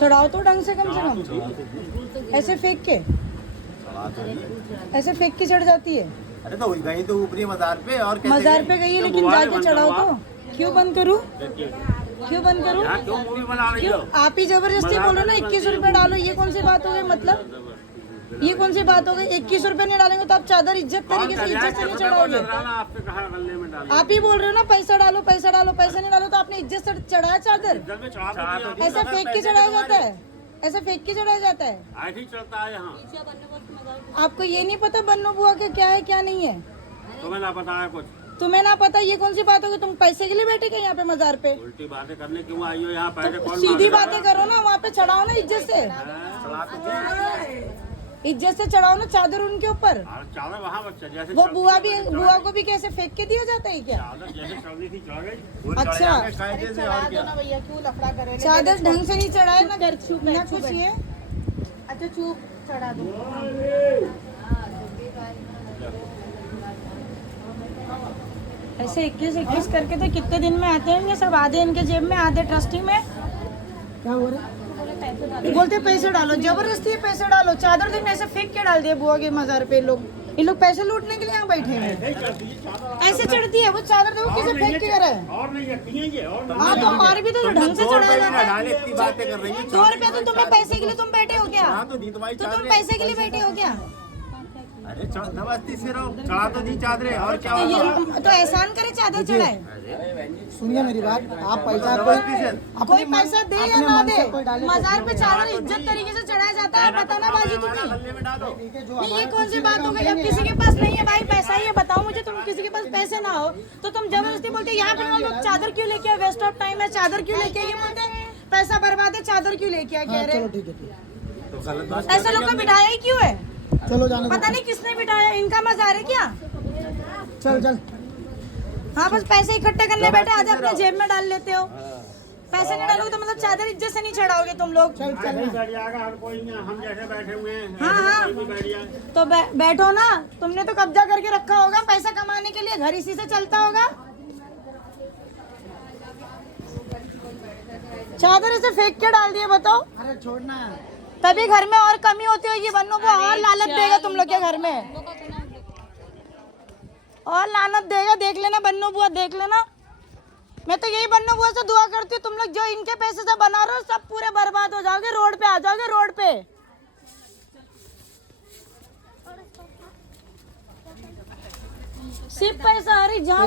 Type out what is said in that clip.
चढ़ाओ तो ढंग से कम से कम, ऐसे फेंक के, ऐसे फेंक के चढ़ जाती है। अरे तो गई तो ऊपरी मजार पे, और कैसे मजार पे गई है लेकिन जाके चढ़ाओ तो। क्यों बंद करूँ, क्यों बंद करूँ? क्यों आप ही जबरदस्ती बोलो ना 21 रुपए डालो, ये कौन सी बात हो गई? मतलब ये कौन सी बात हो गई? 21 रुपए नहीं डालेंगे तो आप चादर इज्जत तरीके से इज्जत से नहीं चढ़ाओगे। आप ही बोल रहे हो ना पैसा डालो पैसा डालो, पैसा नहीं डालो तो आपने इज्जत से चढ़ाया चादर। ऐसा फेंक के चढ़ाया जाता है, ऐसा फेंक के चढ़ाया जाता है। ऐसे ही चलता है यहाँ। आपको ये नहीं पता बन्नो बुआ के क्या है क्या नहीं है? तुम्हें ना पता है कुछ? तुम्हें ना पता, ये कौन सी बात होगी? तुम पैसे के लिए बैठे क्या यहाँ पे मजार पे? उल्टी बातें करने क्यों आई हो यहाँ? पैसे कौन सीधी बातें करो ना, वहाँ पे चढ़ाओ ना इज्जत से, इज्जत से चढ़ाओ ना चादर उनके ऊपर। चादर वहाँ बच्चा जैसे वो बुआ को भी कैसे फेंक के दिया जाता है क्या? चादर जैसे चढ़नी थी चढ़ गई। अच्छा भैया क्यों लफड़ा करे? चादर ढंग से नहीं चढ़ाए ना, घर ना कुछ ये। अच्छा चुप चढ़ा दो। ऐसे 21 करके तो कितने दिन में आते हैं ये सब? आधे इनके जेब में, आधे ट्रस्टी में। क्या हो रहा है? बोलते पैसे डालो, जबरदस्ती पैसे डालो। चादर देखने ऐसे फेंक के डाल दिए बुआ के मजार पे लोग। ये लोग पैसे लूटने के लिए यहाँ बैठे हैं। ऐसे चढ़ती है वो चादर, देखो किसे फेंक के करे। और नहीं ये और हाँ तो हमारे भी तो ढंग से चढ़ाया जाता है। इतनी बातें कर रही है। 2 रुपया तो तुम्हें पैसे के लिए तुम बैठे हो क्या? तो दी तुम्हारी तो तुम पैसे के लिए बैठे हो क्या? अरे जबरदस्ती से रहो, चढ़ा तो दी चादरें, और क्या तो होगा? ये तो एहसान करे चादर चढ़ाए। सुनिए मेरी बात, आप पैसा कोई पैसा दे या ना दे, मजार पे चादर इज्जत तरीके से चढ़ाया जाता है। बताना बाजी तुम्हें, नहीं ये कौन सी बात हो गई? अब किसी के पास नहीं है भाई पैसा, ये बताओ मुझे। तुम किसी के पास पैसे ना हो तो तुम जबरदस्ती बोलते यहाँ पे लोग चादर क्यों लेके आए? वेस्ट ऑफ टाइम है, चादर क्यों लेके आए? ये बोलते पैसा बर्बाद है, चादर क्यों लेके आए? कह रहे ऐसा लोग को बिठाया ही क्यों है? चलो जाने दो। पता नहीं किसने बिठाया, इनका मजार है क्या? चल चल। हाँ बस पैसे इकट्ठे करने बैठे, आधे अपने जेब में डाल लेते हो। पैसे नहीं डालोगे तो मतलब चादर इज्जत से नहीं चढ़ाओगे तुम लोग। चल चल बैठ जाएगा हर कोई, हम जैसे बैठे हुए हैं। हाँ हाँ कोई भी बैठ जाए। तो बैठो ना, तुमने तो कब्जा करके रखा होगा पैसा कमाने के लिए, घर इसी से चलता होगा। चादर ऐसे फेंक के डाल दिए, बताओ। अरे छोड़ना। तभी घर में और कमी होती होगी, बन्नों को और लालच देगा तुम लोग के घर में, और लानत देगा। देख लेना बन्नों बुआ, देख लेना। मैं तो यही बन्नों बुआ से दुआ करती हूँ, तुम लोग जो इनके पैसे से बना रहे हो सब पूरे बर्बाद हो जाओगे, रोड पे आ जाओगे, रोड पे। सिर्फ पैसा, अरे जहाँ